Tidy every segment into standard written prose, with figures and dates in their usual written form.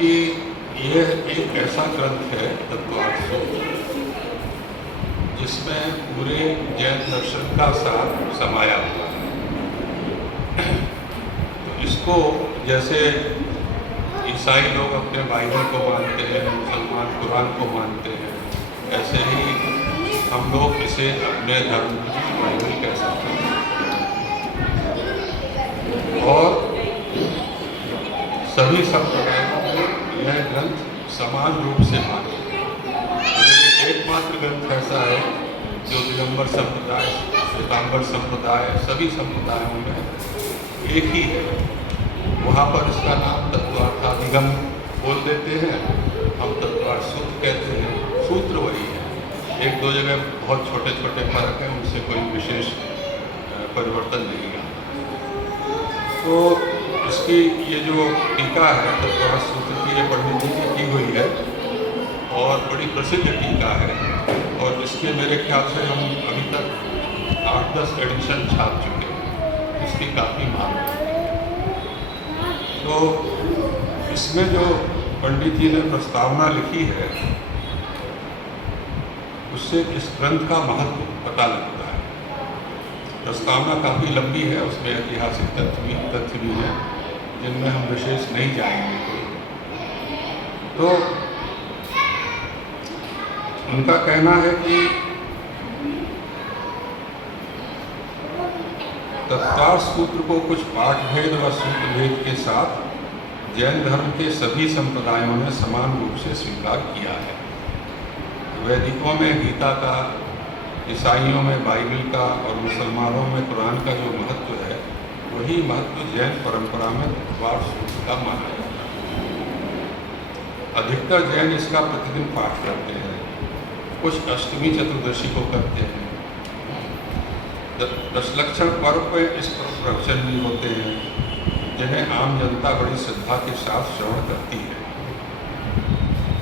कि यह एक ऐसा ग्रंथ है तत्वार्थ सूत्र जिसमें पूरे जैन दर्शन का सार समाया हुआ है। तो इसको जैसे ईसाई लोग अपने बाइबल को मानते हैं, मुसलमान कुरान को मानते हैं, ऐसे ही हम लोग इसे अपने धर्म की बाइबल कह सकते हैं। और सभी संप्रदायों में यह ग्रंथ समान रूप से माने। एकमात्र ग्रंथ ऐसा है जो दिगंबर संप्रदाय, श्वेतांबर संप्रदाय, सभी संप्रदायों में एक ही है। वहाँ पर इसका नाम तत्वार्थाधिगम बोल देते हैं, हम तत्वार्थ सूत्र कहते हैं। सूत्र वही है, एक दो जगह बहुत छोटे छोटे फर्क हैं, उनसे कोई विशेष परिवर्तन नहीं आता। तो इसकी ये जो टीका है तत्वार्थ सूत्र की, ये पंडित जी की हुई है और बड़ी प्रसिद्ध टीका है। और इसके मेरे ख्याल से हम अभी तक 8-10 एडिशन छाप चुके हैं, इसकी काफ़ी मांग है। तो इसमें जो पंडित जी ने प्रस्तावना लिखी है उससे इस ग्रंथ का महत्व पता लगता है। प्रस्तावना काफ़ी लंबी है, उसमें ऐतिहासिक तथ्य भी हैं जिनमें हम विशेष नहीं जाएंगे। तो उनका कहना है कि तत्वार्थ सूत्र को कुछ पाठ भेद व सूत्र भेद के साथ जैन धर्म के सभी संप्रदायों ने समान रूप से स्वीकार किया है। वैदिकों में गीता का, ईसाइयों में बाइबल का और मुसलमानों में कुरान का जो महत्व है वही महत्व जैन परंपरा में तत्वार्थ सूत्र का माना जाता है। अधिकतर जैन इसका प्रतिदिन पाठ करते हैं, कुछ अष्टमी चतुर्दशी को करते हैं। दशलक्षण पर्व पर इस प्रवचन भी होते हैं जिन्हें आम जनता बड़ी श्रद्धा के साथ श्रवण करती है।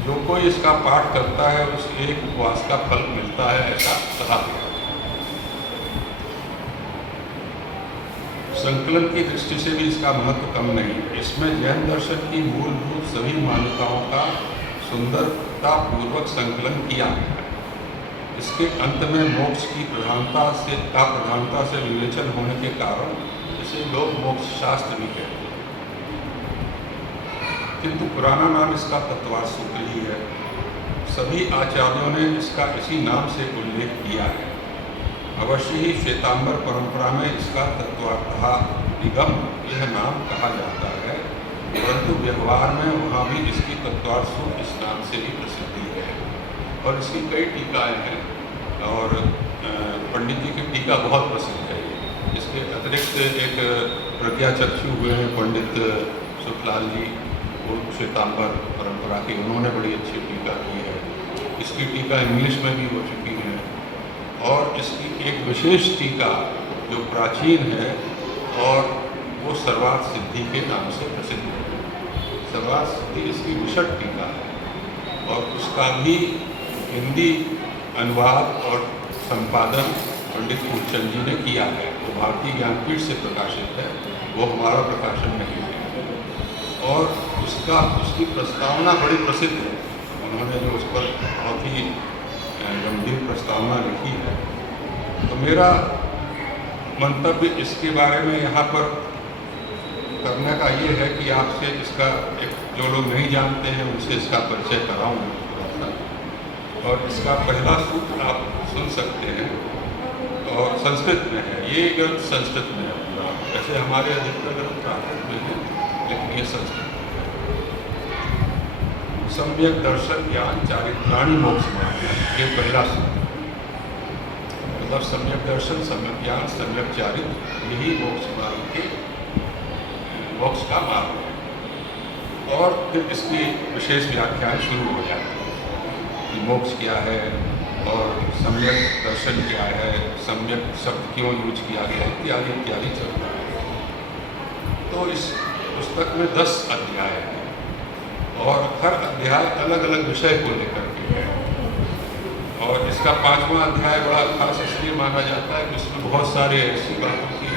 जो कोई इसका पाठ करता है उसे एक उपवास का फल मिलता है, ऐसा कहा गया। संकलन की दृष्टि से भी इसका महत्व कम नहीं है। इसमें जैन दर्शन की मूलभूत सभी मान्यताओं का सुंदरता पूर्वक संकलन किया गया है। इसके अंत में मोक्ष की प्रधानता से विवेचन होने के कारण इसे लोग मोक्ष शास्त्र भी कहते हैं, किंतु पुराना नाम इसका तत्वार्थ सूत्र ही है। सभी आचार्यों ने इसका इसी नाम से उल्लेख किया है। अवश्य ही श्वेतांबर परंपरा में इसका तत्वार्थाधिगम यह नाम कहा जाता है, परंतु व्यवहार में वहाँ भी इसकी तत्वार्थ सूत्र इस नाम से ही प्रसिद्धि है। और इसकी कई टीकाएँ हैं और पंडित जी की टीका बहुत प्रसिद्ध है। इसके अतिरिक्त एक प्रज्ञाचक्षु हुए हैं पंडित सुखलाल जी, वो श्वेतांबर परंपरा के, उन्होंने बड़ी अच्छी टीका की है। इसकी टीका इंग्लिश में भी हो चुकी है। और इसकी एक विशेष टीका जो प्राचीन है और वो सर्वार्थ सिद्धि के नाम से प्रसिद्ध है। सर्वार्थ सिद्धि इसकी विशद टीका है और उसका भी हिंदी अनुवाद और संपादन पंडित फूलचंद जी ने किया है। वो भारतीय ज्ञानपीठ से प्रकाशित है, वो हमारा प्रकाशन नहीं है। और उसकी प्रस्तावना बड़ी प्रसिद्ध है। उन्होंने जो उस पर बहुत ही गंभीर प्रस्तावना लिखी है। तो मेरा मंतव्य इसके बारे में यहाँ पर करने का ये है कि आपसे इसका जो लोग नहीं जानते हैं उनसे इसका परिचय कराऊँ थोड़ा सा। और इसका पहला सूत्र आप सुन सकते हैं और संस्कृत में है। ये ग्रंथ संस्कृत में है पूरा, वैसे हमारे अधिकतर ग्रंथ प्राकृत में है लेकिन ये संस्कृत में है। सम्यक दर्शन ज्ञान चारित्राणि मोक्ष मार्ग, ये पहला सूत्र। मतलब सम्यक दर्शन, सम्यक ज्ञान, सम्यक चारित्र, यही मोक्ष मार्ग के मोक्ष का मार्ग है। और फिर इसकी विशेष व्याख्याएं शुरू हो जाती है कि मोक्ष क्या है और सम्यक दर्शन क्या है, सम्यक शब्द क्यों यूज किया गया, इत्यादि इत्यादि चलता है। तो इस पुस्तक में 10 अध्याय हैं और हर अध्याय अलग अलग विषय को लेकर के है। और इसका 5वां अध्याय बड़ा खास इसलिए माना जाता है कि इसमें बहुत सारे ऐसी बातों की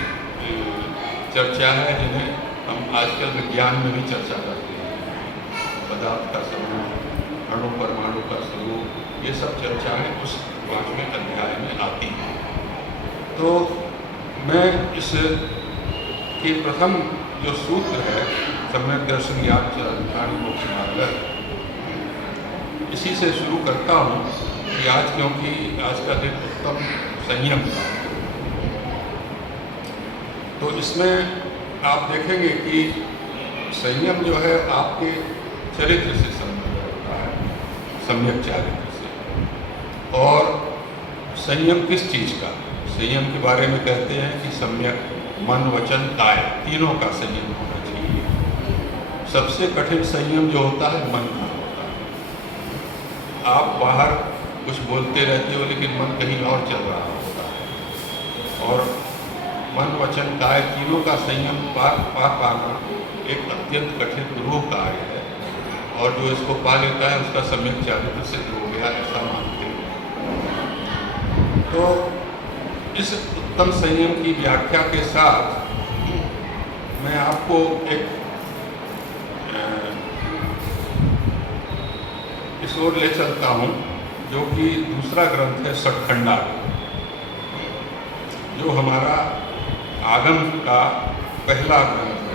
चर्चा है जिन्हें हम आजकल विज्ञान में भी चर्चा करते हैं। पदार्थ का समूह, अणु परमाणु का स्वरूप, ये सब चर्चाएं उस 5वें अध्याय में आती हैं। तो मैं इस के प्रथम जो सूत्र है सम्यक दर्शन ज्ञान प्राणी मोक्ष मार्ग, इसी से शुरू करता हूँ कि आज, क्योंकि आज का दिन उत्तम संयम का, तो इसमें आप देखेंगे कि संयम जो है आपके चरित्र से संबंध रखता है, सम्यक चारित्र से। और संयम किस चीज़ का? संयम के बारे में कहते हैं कि सम्यक मन वचन काय, तीनों का संयम होना चाहिए। सबसे कठिन संयम जो होता है मन का होता है। आप बाहर कुछ बोलते रहते हो लेकिन मन कहीं और चल रहा होता है। और मन वचन काय तीनों का संयम पाना एक अत्यंत कठिन दुरूह कार्य है, और जो इसको पा लेता है उसका सम्यक चारित्र सिद्ध हो गया, ऐसा मानते हैं। तो इस उत्तम संयम की व्याख्या के साथ मैं आपको एक इस ओर ले चलता हूँ, जो कि दूसरा ग्रंथ है षट्खंडा, जो हमारा आगम का पहला ग्रंथ है।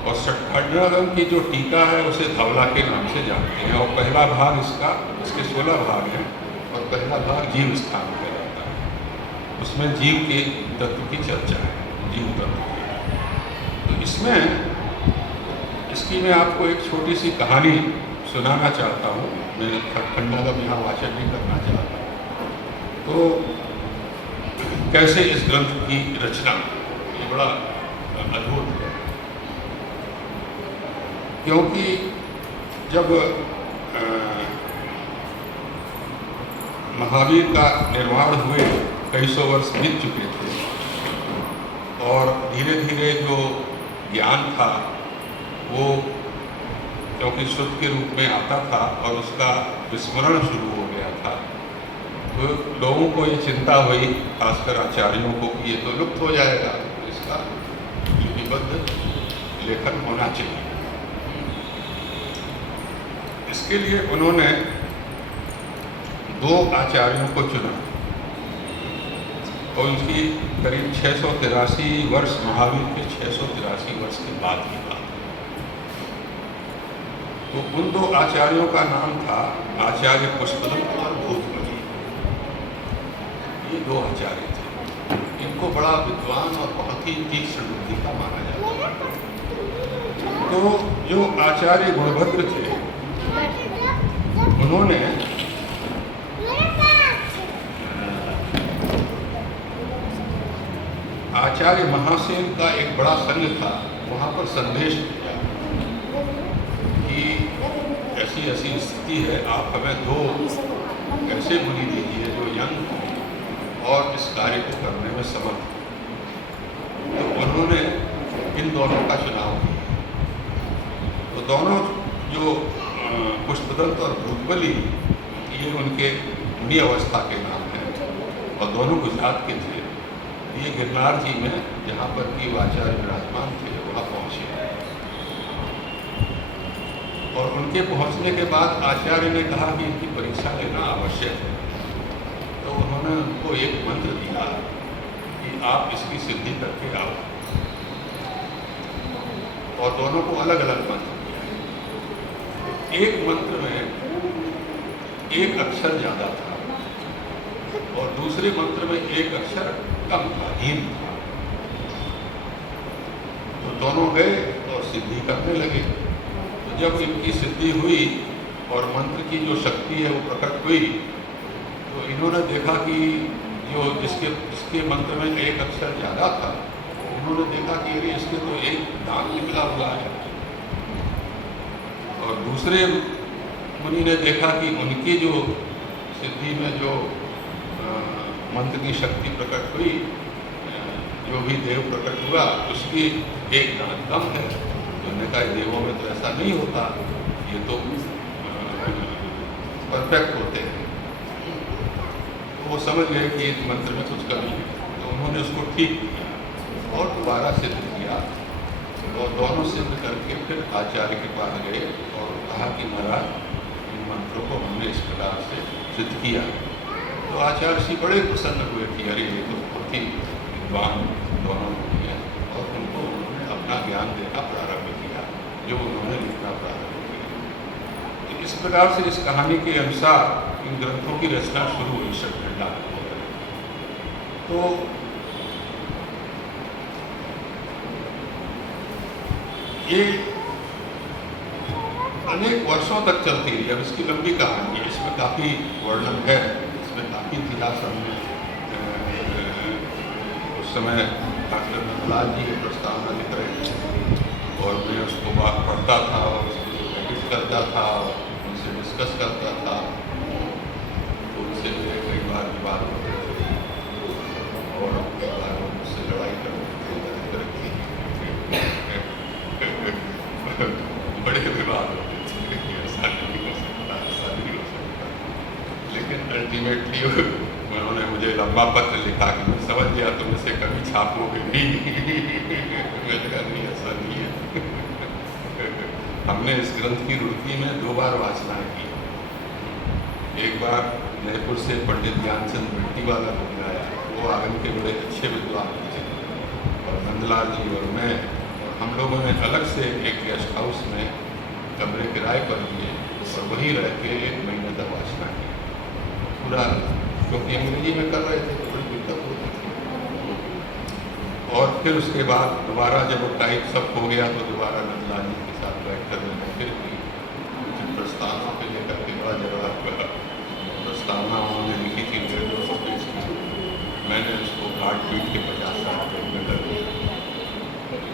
और षट्खंडागम की जो टीका है उसे धवला के नाम से जानते हैं। और पहला भाग इसके 16 भाग हैं, और पहला भाग जीव स्थान पे रहता है। उसमें जीव के तत्व की चर्चा है, जीव तत्व की। तो इसकी मैं आपको एक छोटी सी कहानी सुनाना चाहता हूँ। मैं षट्खंडागम यहाँ वाचन नहीं करना चाहता। तो कैसे इस ग्रंथ की रचना, ये बड़ा अद्भुत है, क्योंकि जब महावीर का निर्माण हुए कई सौ वर्ष बीत चुके थे, और धीरे धीरे जो ज्ञान था वो क्योंकि शुद्ध के रूप में आता था और उसका विस्मरण शुरू हो गया था, तो लोगों को ये चिंता हुई, खासकर आचार्यों को, कि ये तो लुप्त हो जाएगा, तो इसका लिपिबद्ध लेखन होना चाहिए। इसके लिए उन्होंने 2 आचार्यों को चुना, और उनकी करीब 683 वर्ष, महावीर के 683 वर्ष के बाद की बात। तो उन 2 आचार्यों का नाम था आचार्य पुष्पदंत और भूतबली। ये 2 आचार्य थे। इनको बड़ा विद्वान और बहुत ही तीक्ष्ण बुद्धि का माना जाता है। तो जो आचार्य गुणभद्र थे, उन्होंने आचार्य महासेन का एक बड़ा संघ था, वहाँ पर संदेश दिया कि ऐसी ऐसी स्थिति है, आप हमें 2 ऐसे मुनि दीजिए जो यंग हों और इस कार्य को करने में समर्थ हों। तो उन्होंने इन दोनों का चुनाव किया। तो दोनों जो पुष्पदंत और भूतबली, ये उनके मुनि अवस्था के नाम हैं, और दोनों गुजरात के थे। ये गिरनार जी में जहाँ पर की आचार्य विराजमान थे, वहाँ पहुँचे, और उनके पहुँचने के बाद आचार्य ने कहा कि इनकी परीक्षा लेना आवश्यक है। तो उन्होंने उनको एक मंत्र दिया कि आप इसकी सिद्धि करके आओ, और दोनों को अलग अलग मंत्र दिया। एक मंत्र में एक अक्षर ज़्यादा था, और दूसरे मंत्र में एक अक्षर कम था, हीन था। तो दोनों गए और सिद्धि करने लगे। तो जब इनकी सिद्धि हुई और मंत्र की जो शक्ति है वो प्रकट हुई, तो इन्होंने देखा कि जिसके मंत्र में एक अक्षर ज़्यादा था, इन्होंने देखा कि अरे इसके तो एक दांत निकला हुआ है। और दूसरे मुनि ने देखा कि उनकी जो सिद्धि में जो मंत्र की शक्ति प्रकट हुई, जो भी देव प्रकट हुआ, उसकी एक दांत कम है। उन्होंने कहा देवों में तो ऐसा नहीं होता, ये तो परफेक्ट होते हैं। तो वो समझ गए कि इस मंत्र में कुछ कमी है, तो उन्होंने उसको ठीक किया और दोबारा सिद्ध किया। और दोनों सिद्ध करके फिर आचार्य के पास गए और कहा कि महाराज इन मंत्रों को हमने इस प्रकार से सिद्ध किया। तो आचार्य श्री बड़े प्रसन्न हुए कि अरे ये तो बहुत ही विद्वान दोनों लोग हैं, और उनको उन्होंने अपना ज्ञान देना प्रारंभ किया, जो उन्होंने लिखना प्रारंभ किया। तो इस प्रकार से इस कहानी के अनुसार इन ग्रंथों की रचना शुरू हुई शतखंडात्मक। तो ये अनेक वर्षों तक चलती रही। अब इसकी लंबी कहानी है, इसमें काफ़ी वर्णन है, इसमें काफ़ी इतिहास हमने उस समय डॉक्टर नंदलाल जी की प्रस्तावना लिख रहे थे, और मैं उसको बात पढ़ता था और उसको एडिट करता था, उनसे डिस्कस करता था, तो उनसे मेरे कई बार विवाद होते थे, और कई बार मुझसे लड़ाई करते थे, बड़े विवाद होते थे कि ऐसा नहीं हो सकता, ऐसा नहीं हो सकता। लेकिन अल्टीमेटली उन्होंने मुझे लंबा पत्र लिखा कि मैं समझ गया तुम इसे कभी छापोगे नहीं। मैंने कहा नहीं, ऐसा नहीं है। हमने इस ग्रंथ की रुड़की में 2 बार वाचनाएं की। एक बार जयपुर से पंडित ज्ञानचंद भट्टीवाला को बुलाया, वो आगम के बड़े अच्छे विद्वान थे, और नंदलाल जी और मैं, और हम लोगों ने अलग से एक गेस्ट हाउस में कमरे किराए पर लिए, और वहीं रह के 1 महीने तक वाचना की पूरा, क्योंकि अंग्रेजी में कर रहे थे तो बड़ी दिक्कत होती थी। और फिर उसके बाद दोबारा जब वो टाइप सब हो गया तो दोबारा नंदलाल जी के साथ बैठकर मैंने फिर की कुछ प्रस्तावना के लेकर के बड़ा झगड़ा हुआ। प्रस्तावना उन्होंने लिखी थी 150 पेज की, मैंने उसको काट पीट के 50 पेज में कर दिया।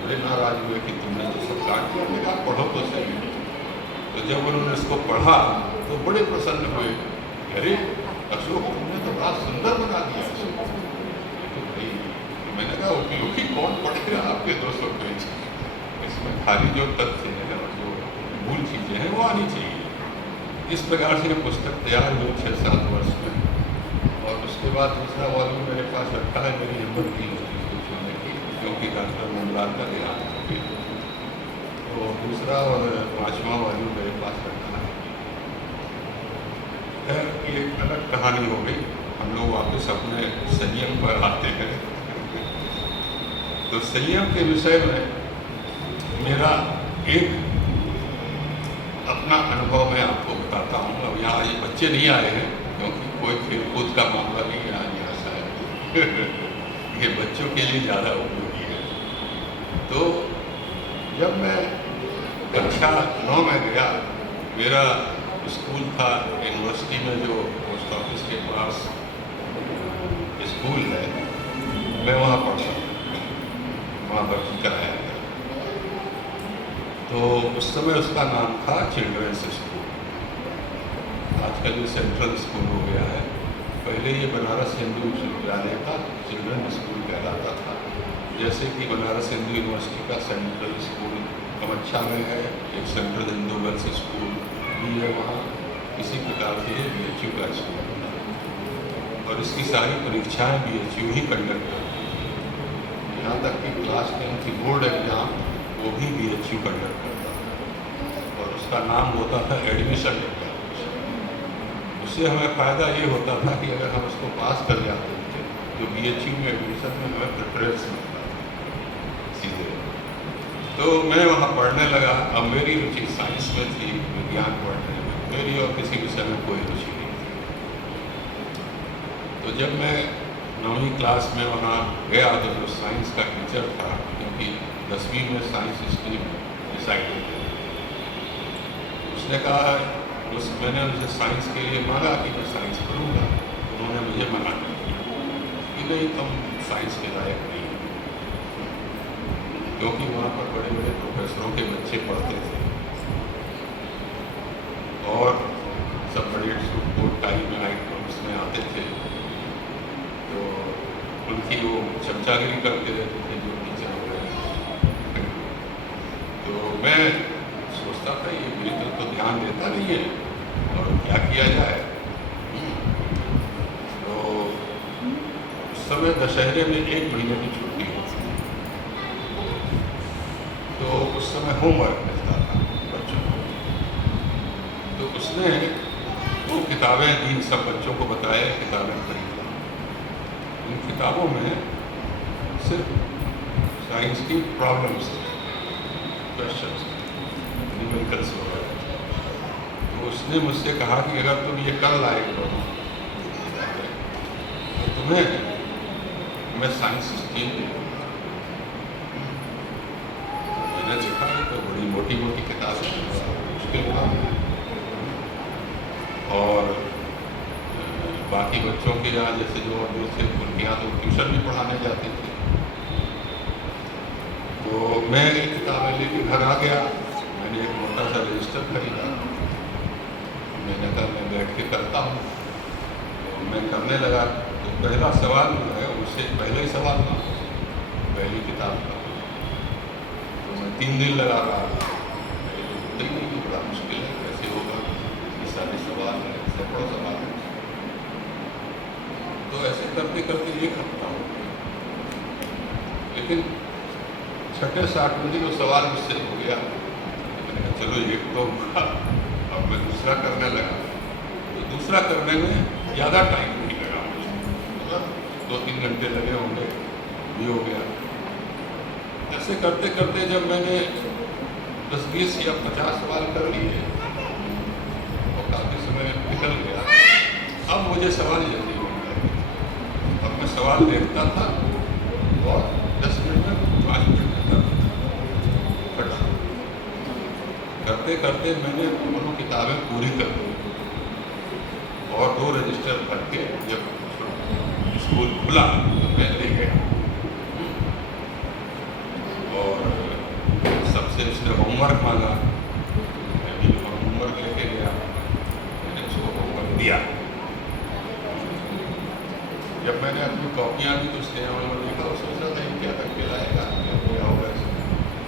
बड़े नाराज हुए कि तुमने तो सब काट दिया। मैंने कहा पढ़ो तो सही। तो जब उन्होंने इसको पढ़ा तो बड़े प्रसन्न हुए, अरे अशोक तुमने तो बड़ा सुंदर बना दिया। तो भाई मैंने कहा उपयोगी कौन पढ़ेगा आपके 200 पेज, इसमें खाली जो तथ्य है और जो मूल चीज़ें हैं वो आनी चाहिए। इस प्रकार से पुस्तक तैयार हुई 6-7 वर्ष में, और उसके बाद दूसरा वॉल्यूम मेरे पास रखा है। मेरी हिम्मत नहीं होती इसको छूने की, क्योंकि डॉक्टर नंदलाल का देहांत हो गया। तो दूसरा और 5वां वॉल्यूम मेरे पास रखा है। ये एक अलग कहानी हो गई। हम लोग वापस अपने संयम पर आते हैं। तो संयम के विषय में मेरा एक अपना अनुभव मैं आपको बताता हूँ। अब यहाँ ये बच्चे नहीं आए हैं, क्योंकि कोई खेलकूद का मामला नहीं है आज यहाँ शायद। ये बच्चों के लिए ज़्यादा उपयोगी है। तो जब मैं कक्षा 9 में गया, मेरा स्कूल था यूनिवर्सिटी में जो पोस्ट ऑफिस के पास स्कूल है, मैं वहाँ पढ़ता था, वहाँ भर्ती कराया गया। तो उस समय उसका नाम था चिल्ड्रंस स्कूल, आजकल ये सेंट्रल स्कूल हो गया है। पहले ये बनारस हिंदू विश्वविद्यालय का चिल्ड्रन स्कूल कहलाता था, जैसे कि बनारस हिंदू यूनिवर्सिटी का सेंट्रल स्कूल कमच्छा में है, एक सेंट्रल हिंदू गर्ल्स स्कूल भी है वहाँ। इसी प्रकार से ये BHU का स्कूल है, और इसकी सारी परीक्षाएं BHU ही कंडक्ट करती है। यहाँ तक कि क्लास 10 की बोर्ड एग्जाम वो भी BHU कंडक्ट करता था, और उसका नाम होता था एडमिशन एग्जामिनेशन। उससे हमें फ़ायदा ये होता था कि अगर हम उसको पास कर जाते थे तो BHU में एडमिशन में हमें प्रेफरेंस मिलता था सीधे। तो मैं वहाँ पढ़ने लगा। अब मेरी रुचि साइंस में थी, विज्ञान पढ़ने में, मेरी और किसी विषय में कोई रुचि नहीं थी। तो जब मैं 9वीं क्लास में वहाँ गया तो जो साइंस का टीचर था, क्योंकि 10वीं में साइंस स्ट्रीम डिसाइड हो गई, उसने कहा मैंने उनसे साइंस के लिए मांगा कि मैं साइंस पढ़ूँगा। उन्होंने मुझे मना कर दिया कि नहीं, तुम साइंस के लायक नहीं, क्योंकि वहाँ पर बड़े बड़े प्रोफेसरों के बच्चे पढ़ते थे, और सब बड़े सूट कोट टाई में आइटम्स में आते थे। तो उनकी वो चमचागिरी करते रहते थे जो टीचर वगैरह। तो मैं सोचता था ये बिल्कुल तो ध्यान देता नहीं है, और क्या किया जाए। तो उस समय दशहरे में 1 महीने की छुट्टी होती थी, तो उस समय होमवर्क मिलता था बच्चों को। उसने वो किताबें दी, सब बच्चों को बताया, किताबें खरीदा। उन किताबों में सिर्फ साइंस की प्रॉब्लम्स, क्वेश्चंस, न्यूमेरिकल्स वगैरह। तो उसने मुझसे कहा कि अगर तुम ये कर लाए दोनों तो तुम्हें मैं साइंस स्ट्रीम दूँगा। मैंने देखा तो बड़ी मोटी मोटी किताबें, मुश्किल काम है। और बाकी बच्चों के यहाँ जैसे जो और दोस्त थे उनके यहाँ तो ट्यूशन भी पढ़ाने जाते थे। तो मैं एक किताबें लेके घर आ गया। मैंने एक मोटा सा रजिस्टर खरीदा। मैंने कहा मैं बैठ के करता हूँ। तो मैं करने लगा तो पहला सवाल जो है उससे पहले ही सवाल था, पहली किताब का। तो मैं 3 दिन लगा रहा। नहीं, बड़ा मुश्किल है, कैसे होगा, ये सारे सवाल हैं, सैकड़ों सवाल हैं। तो ऐसे करते करते 1 हफ्ता हो गया। लेकिन छठे 60 में वो सवाल मुझसे हो गया। मैंने कहा चलो एक तो हुआ, अब मैं दूसरा करने लगा। तो दूसरा करने में ज़्यादा टाइम नहीं लगा मुझे, मतलब 2-3 घंटे लगे होंगे, भी हो गया। ऐसे करते करते जब मैंने 10-20 या 50 सवाल कर लिए और काफ़ी समय निकल गया, अब मुझे सवाल जल्दी हो गया। अब मैं सवाल देखता था और 10 मिनट में 5 मिनट करते करते मैंने दोनों किताबें पूरी कर दी और 2 रजिस्टर भर के जब स्कूल खुला तो मैं ले गया। और सबसे उसने होमवर्क मांगा, मैं भी होमवर्क लेके गया। मैंने उसको होमवर्क दिया। जब मैंने अपनी कॉपियाँ दी तो उसने देखा, वो सोचा था क्या करके लाएगा, क्या होगा।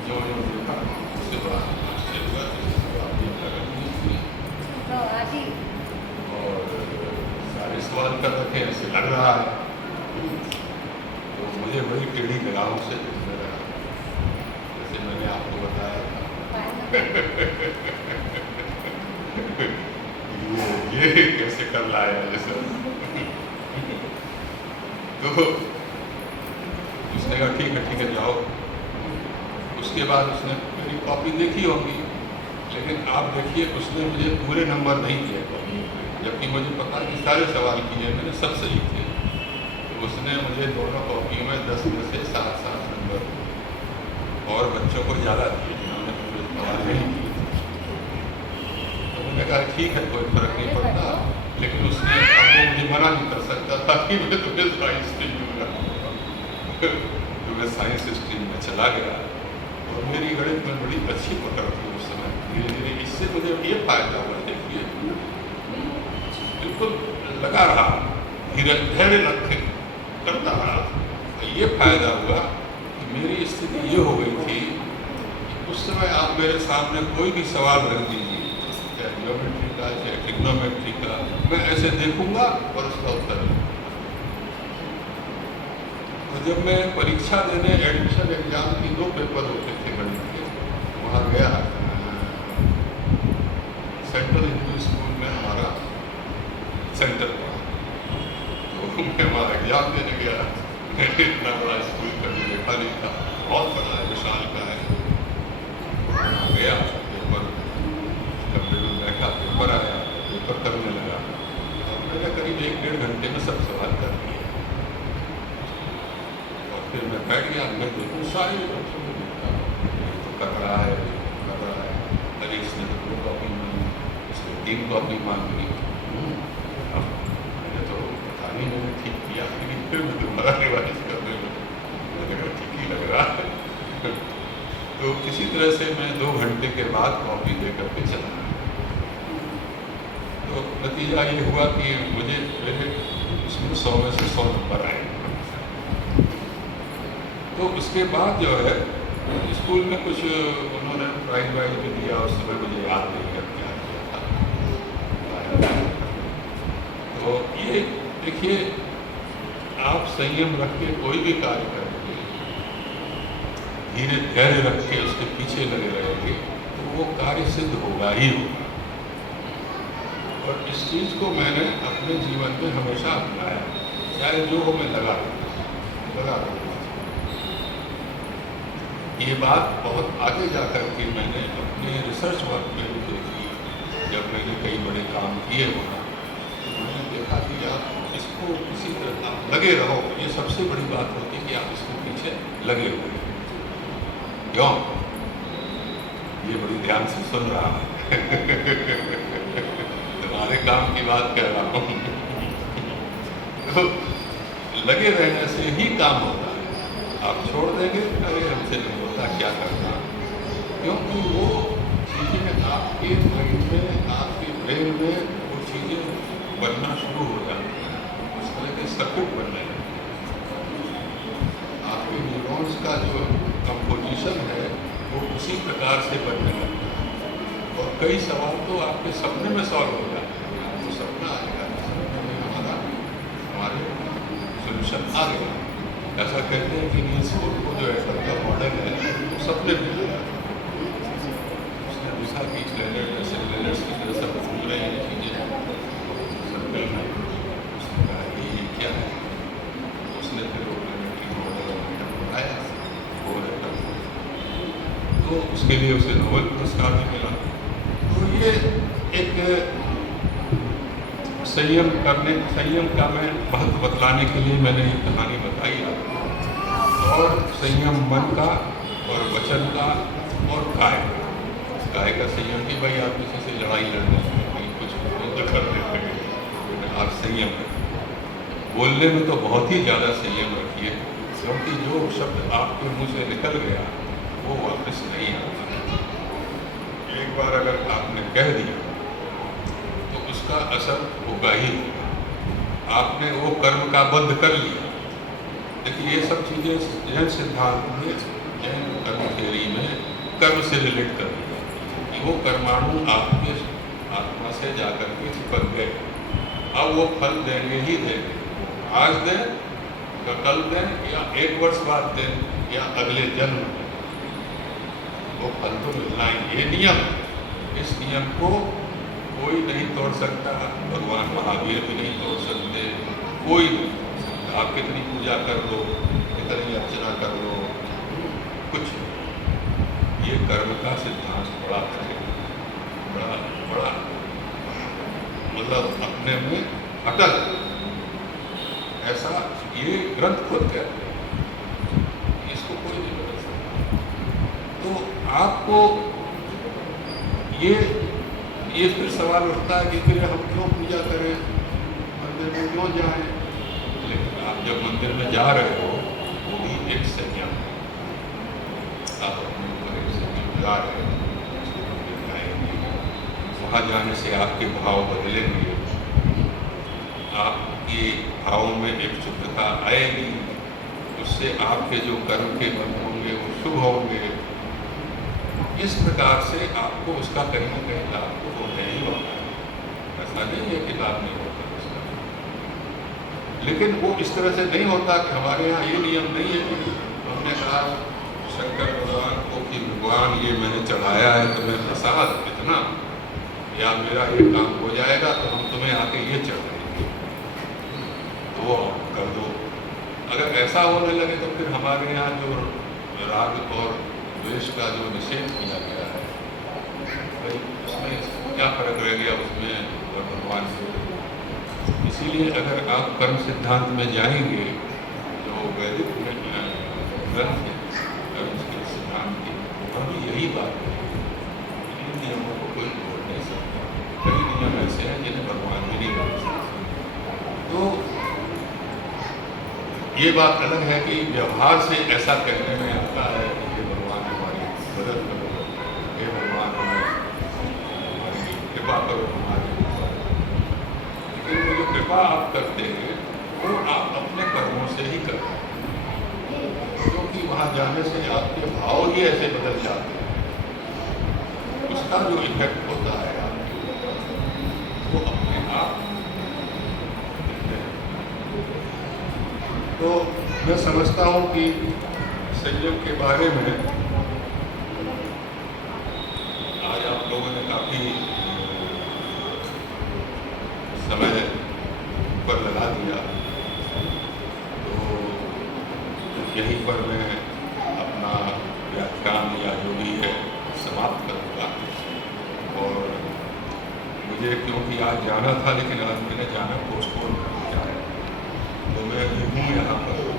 जो देखा उसके बाद और सारे सवाल कर रखे, ऐसे लग रहा है। तो मुझे वही टेढ़ी निगाहों से देखने लगा, जैसे मैंने आपको बताया था। ये कैसे कर लाया जैसे। तो उसने कहा ठीक है जाओ। उसके बाद उसने मेरी कॉपी देखी होगी, लेकिन आप देखिए उसने मुझे पूरे नंबर नहीं दिए कॉपी, जबकि मुझे पता कि सारे सवाल किए मैंने, सब सही थे। तो उसने मुझे दोनों कॉपियों में 10 में से 7 नंबर और बच्चों को ज़्यादा दिए जिन्होंने पूरे सवाल नहीं किए थे। तो मैंने कहा ठीक है, कोई फर्क नहीं पड़ता, लेकिन उसने आपको मुझे मना नहीं कर सकता था कि मैं तुम्हें साइंस स्ट्रीम दूँगा। तो मैं साइंस स्ट्रीम में चला गया और मेरी गणित में बड़ी अच्छी पकड़ थी उस समय। धीरे धीरे इससे मुझे ये फायदा हुआ, देखिए बिल्कुल लगा रहा, धैर्य रखे करता रहा। ये फायदा हुआ कि मेरी स्थिति ये हो गई थी कि उस समय आप मेरे सामने कोई भी सवाल रख दीजिए, चाहे ज्योमेट्री का चाहे ट्रिग्नोमेट्री का, मैं ऐसे देखूंगा और उसका उत्तर दूंगा। तो जब मैं परीक्षा देने एडमिशन एग्जाम की 2 पेपर होते थे गणित के, वहाँ गया सेंट्रल इंग्लिश स्कूल में हमारा सेंटर था। तो मैं वहाँ एग्जाम देने गया। इतना बड़ा स्कूल कभी देखा नहीं था, बहुत बड़ा है, विशाल का है। गया पेपर कमरे में बैठा, पेपर आया, पेपर करने लगा और मैंने करीब 1-1.5 घंटे में सब सवाल कर लिए। और फिर मैं बैठ गया, मैं देखूँ सारे बच्चों को देखता तो कर रहा है, अरे इसने तो 2 कॉपी मांगी, इसने 3 कॉपी मांगी। अब मैंने तो पता नहीं मैंने ठीक किया, लेकिन फिर मैं दोबारा रिवाइज करने लगा, मैंने कहा ठीक ही लग रहा है। तो किसी तरह से मैं 2 घंटे के बाद कॉपी दे करके चला। तो नतीजा ये हुआ कि मुझे उसमें 100 में से 100 नंबर आए। तो उसके बाद जो है स्कूल में कुछ उन्होंने प्राइज वाइज भी दिया, उस समय मुझे याद नहीं है क्या किया था। तो ये देखिए, आप संयम रख के कोई भी कार्य करेंगे, धीरे धैर्य रख के उसके पीछे लगे रहेंगे, तो वो कार्य सिद्ध होगा ही होगा। और इस चीज़ को मैंने अपने जीवन में हमेशा अपनाया, चाहे जो हो मैं लगा दूँगा। ये बात बहुत आगे जा कर के मैंने अपने रिसर्च वर्क में भी देखी। जब मैंने कई बड़े काम किए होना, तो मैंने देखा कि आप इसको किसी तरह आप लगे रहो। ये सबसे बड़ी बात होती है कि आप इसके पीछे लगे हुए। क्यों? ये बड़ी ध्यान से सुन रहा है तुम्हारे काम की बात कह रहा हूँ। तो लगे रहने से ही काम होता है। आप छोड़ देंगे, अरे हमसे नहीं होता, क्या करना, क्योंकि वो चीज़ें आपके माइंड में, आपके ब्रेन में वो चीज़ें बनना शुरू हो जाती हैं, उस तरह के सर्किट बनने लगते हैं। आपके न्यूरॉन्स का जो कंपोजिशन है वो उसी प्रकार से बनने लगता है। और कई सवाल तो आपके सपने में सॉल्व हो जाते हैं। आपको सपना आएगा, सपने में हमारे सोल्यूशन आ गया। ऐसा कहते हैं कि नील्स बोर को जो एटम का मॉडल है वो सपने में आया। उसने पूछा कि लेनर्स की तरह सब भूल रहे हैं चीज़ें सर्कल में। उसने कहा कि ये क्या है? उसने फिर वो प्लैनेटरी मॉडल बनाया और एटम, तो उसके लिए उसे नोबेल पुरस्कार भी मिला। तो ये एक संयम का मैं महत्व बतलाने के लिए मैंने ये कहानी बताई आपको। और संयम मन का और वचन का और काय का संयम कि भाई आप किसी से लड़ाई लड़ने में कुछ तो कर देते हैं, आप संयम रखिए। बोलने में तो बहुत ही ज़्यादा संयम रखिए, क्योंकि जो शब्द आपके मुँह से निकल गया वो वापस नहीं आता। एक बार अगर आपने कह दिया तो उसका असर होगा ही। आपने वो कर्म का बंध कर लिया। देखिए ये सब चीज़ें जैन सिद्धांत में, जैन कर्म थ्योरी में कर्म से रिलेट कर दिया कि वो कर्माणु आपके आत्मा से जाकर के चिपक गए। अब वो फल देंगे ही देंगे, आज दें या कल दें या 1 वर्ष बाद दें या अगले जन्म में, वो फल तो मिलना ही। ये नियम, इस नियम को कोई नहीं तोड़ सकता। भगवान महावीर भी नहीं तोड़ सकते, कोई नहीं तोड़ सकता। आप कितनी पूजा कर लो, कितनी अर्चना कर लो, कुछ नहीं। ये कर्म का सिद्धांत बड़ा मतलब अपने में अटल, ऐसा ये ग्रंथ खुद कहते हैं, इसको कोई नहीं बदल सकता। तो आपको ये फिर सवाल उठता है कि फिर हम क्यों पूजा करें, मंदिर में क्यों जाएं? लेकिन आप जब मंदिर में जा रहे हो वो भी एक संयम है। आप अपने ऊपर एक संयम ला रहे हो, मंदिर जाएंगे, वहाँ जाने से आपके भाव बदलेंगे, आपके भाव में एक शुद्धता आएगी, उससे आपके जो कर्म के बंध होंगे वो शुभ होंगे। इस प्रकार से आपको उसका कहीं ना कहीं लाभ तो होना ही होता है। ऐसा नहीं है कि लाभ नहीं होता उसका, लेकिन वो इस तरह से नहीं होता कि हमारे यहाँ ये नियम नहीं है कि हमने कहा शंकर भगवान को कि भगवान ये मैंने चढ़ाया है तुम्हें प्रसाद इतना, या मेरा ये काम हो जाएगा तो हम तुम्हें आके ये चढ़ाएंगे तो वो कर दो। अगर ऐसा होने लगे तो फिर हमारे यहाँ जो राग और द्वेष का जो निषेध किया गया है, भाई उसमें क्या फर्क रह गया उसमें और भगवान से। इसीलिए अगर आप कर्म सिद्धांत में जाएंगे, जो वैदिक ग्रंथ है कर्म के सिद्धांत की, वहाँ भी यही बात है। इन नियमों को कोई तोड़ नहीं सकता। कई नियम ऐसे हैं जिन्हें भगवान भी नहीं बदल सकते। तो ये बात अलग है कि व्यवहार से ऐसा कहने में आता है कि ये भगवान हमारी मदद करो, ये भगवान हमारी कृपा करो हमारे ऊपर। लेकिन वो जो कृपा आप करते हैं वो आप अपने कर्मों से ही करते हैं, क्योंकि वहाँ जाने से आपके भाव ही ऐसे बदल जाते हैं। उसका जो इफेक्ट होता है आपके ऊपर वो अपने आप दिखते हैं। तो मैं समझता हूँ कि संयम के बारे में आज आप लोगों ने काफ़ी तो यहीं पर मैं अपना व्याख्यान या जो भी है समाप्त करूँगा। और मुझे क्योंकि आज जाना था, लेकिन आज मैंने जाना पोस्टपोन कर दिया है, तो मैं अभी हूँ यहाँ पर।